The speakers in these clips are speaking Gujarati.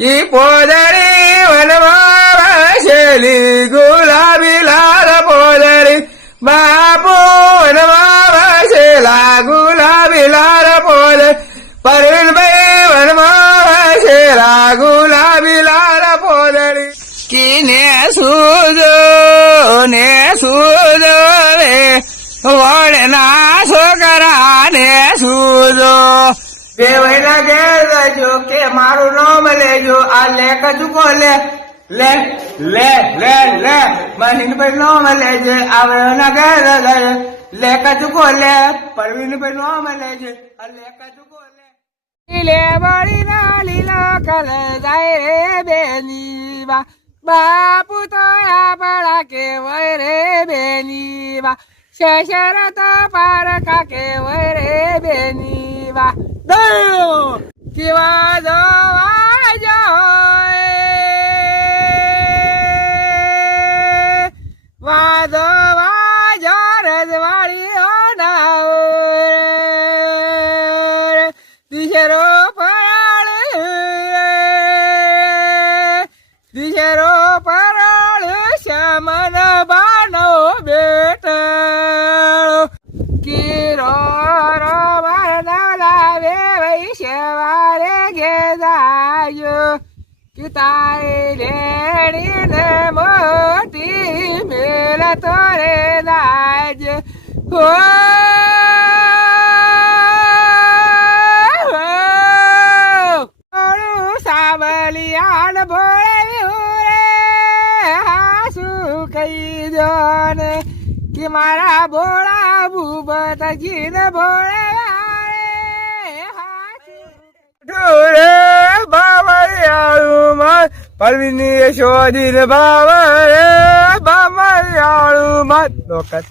પોદરી વનમાં વાસેલી ગુલાબી લાલ પોદરી. બાપુ વનમાં વાસેલા ગુલાબી લાલ પોદરી. પરવીનભાઈ વનમાં વાસેલા ગુલાબી લાલ પોદરી. કીને સુજો, ને સુજો રે. વળના છોકરા ને સુજો. બે વહેલા ઘેર જો કે મારું નામ જો આ લેખ ચૂકો લે લે લે લે લે. નો મળે છે આવે ના ઘેર જજે લેખ પરવીન ભાઈ નો મળે છે આ લે ચૂકો લે. લીલે બળી ના લીલો કલ જાય રે બેની બાપુ તો આપણા કેવય રે બેની બા શેષર તો પારકા કેવય રે બેની બા કેવા કિતાય લેડીને મોટી મેલ તોરે દાજ હો! સાવલિયાન ભોળે રે હાસુ કહી દો ને કે મારા ભોળા ભૂપત જીન ભોળે પરવીની યશોદીન બામરિયાળું મત લોકત.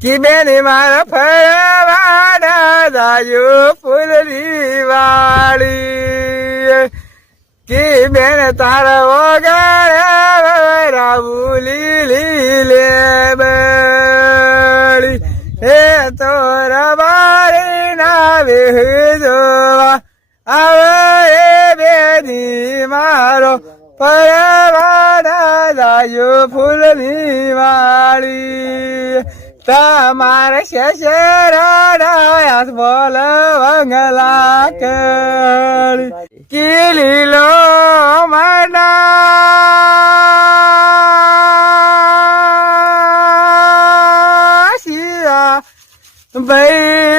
કી બેની મારા ફરવાના દાયો ફૂલની વાળી. કી બેન તારા વગાડે રાબુલી લીલે બેળી. હે તો રબારી ના જોવા વાળી. તમારે શેષરાડાયાસ બોલ બંગલા કરી કિલીલો મના શિયા બૈને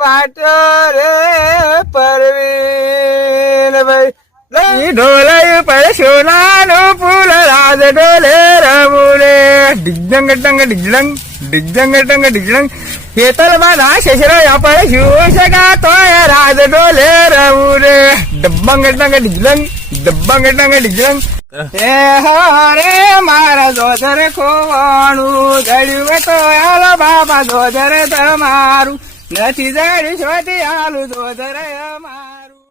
વાટો રે પરવીન ભાઈ. ઢોલય પર સોનાનું ફૂલ રાજ ઢોલે રમુલે ડિગજંગ ટંગ ડિગજંગ ડિગજંગ ટંગ ડિગજંગ. હેતલ ના શેષરો યાપર શું શકા તોય રાજ ઢોલે રમુલે ડબ્બંગ ટંગ ડિગજંગ, ડબ્બંગ ટંગ ડિગજંગ. હે હરે મારા જોધર ખોવાણું. જડ્યું તો આલો બાબા જોધર તમારું. નથી જડ્યું છોટી આલું જોધર અમારું.